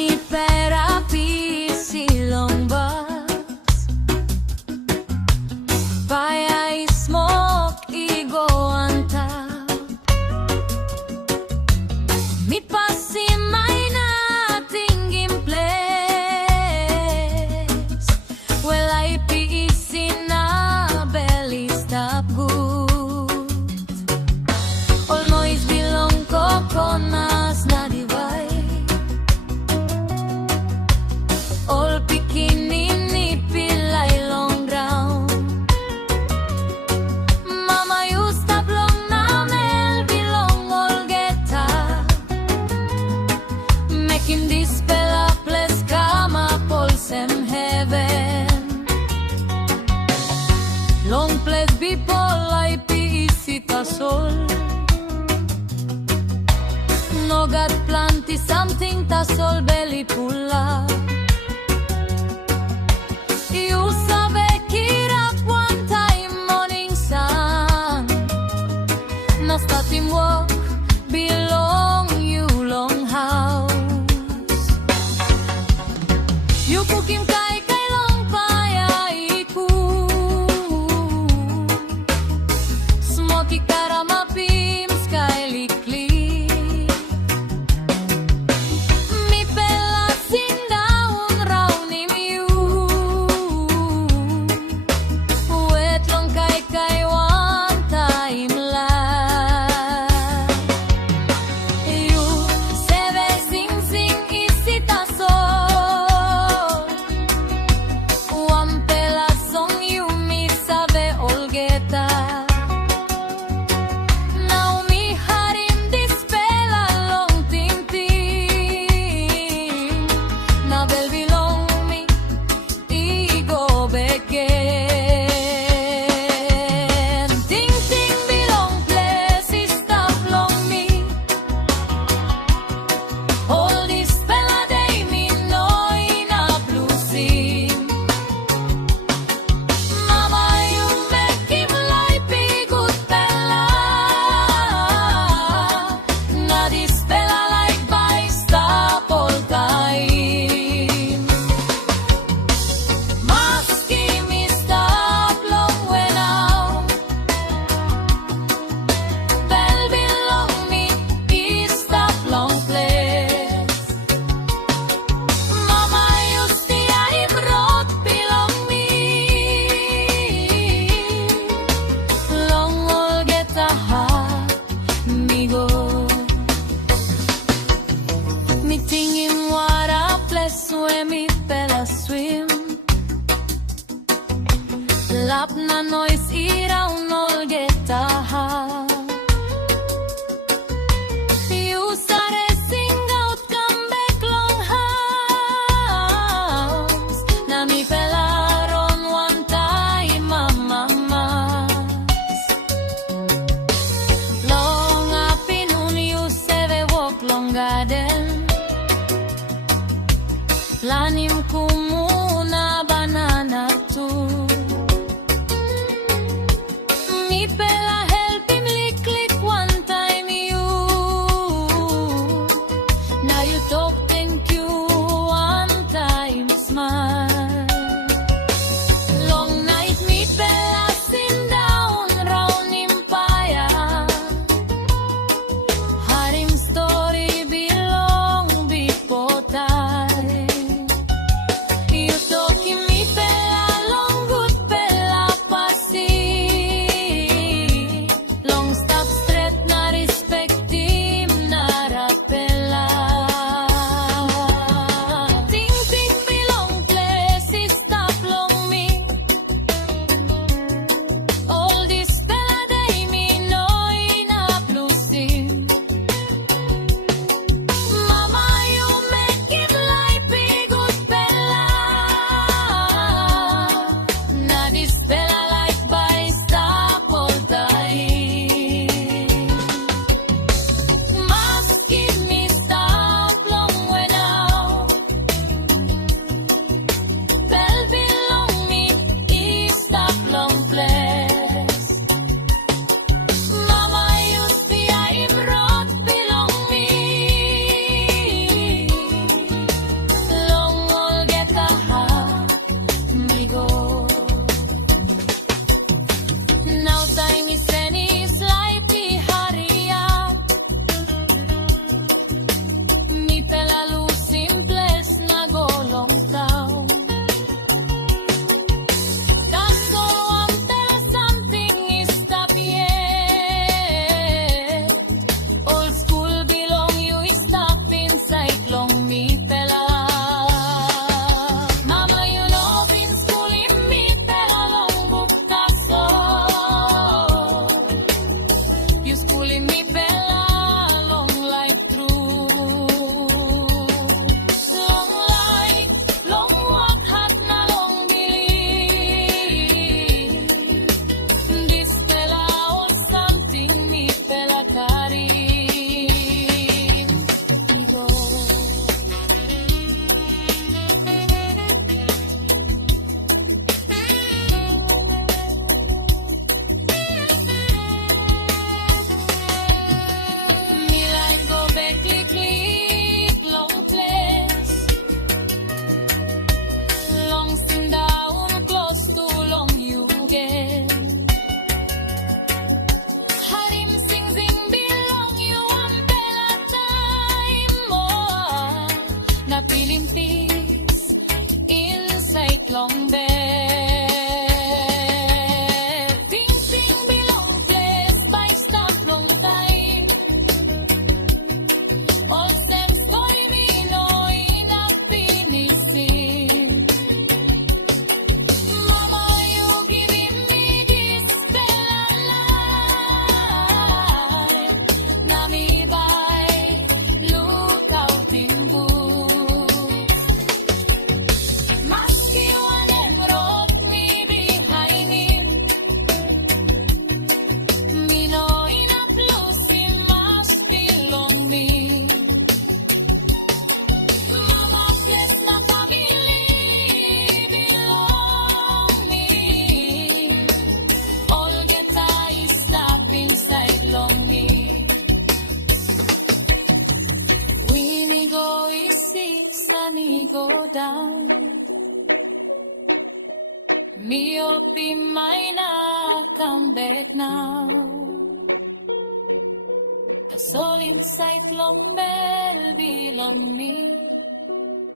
mi pairap silong bas Paia Smok igo antap mi pasim na tingim Ples laip na stap nois bilong kokonas na diwai pikinini pilai long graun stap long namel bilong olgeta Mekim dispela Ples kamap olsem heven long Ples bipo laip tasol Nogat planti samting tasol pulap wantaim moning na statim belong you long house you cooking kay long Paia iku Smok karamapim sky likli mi pelasin daun raunim you wet long kay wantaim you seve sing isi tasol pelasong you mi save olgeta dispela long tingting bilong mi igo beken Tingting Bilong Ples stap long mi all dispela day mi noy na blusim mama yung Mekim laip pela na dispela like by stap olgeta maski mi stap long wenaw bel bilong mi stap long Ples mama yusti ay brot bilong mi long olgeta migo mi tingim Ples mi pela swim lap na nois iraw olgeta you sare sing out come back long house na mi pelaron wantaim mamamas long apinun you seve walk long garden lanim kumuna banana too mi pela help him click one time you now you talk thank you one time smile long night mi pela sin down round in Paia harim story bilong bipo you talking mi pela long good feeling peace inside long bed. Tingting Bilong Ples by stap long time. Olsem story me noy na finisin. Mama, you giving me dispela life. Nami by look out in boots. Maski one and wrote me behind him. Me know in a plus he must belong me. Mama bless na family belong me. Olgeta is stap inside long me. When he go is six and he go down. Me up in mine, come back now. Tasol inside long bell belong me.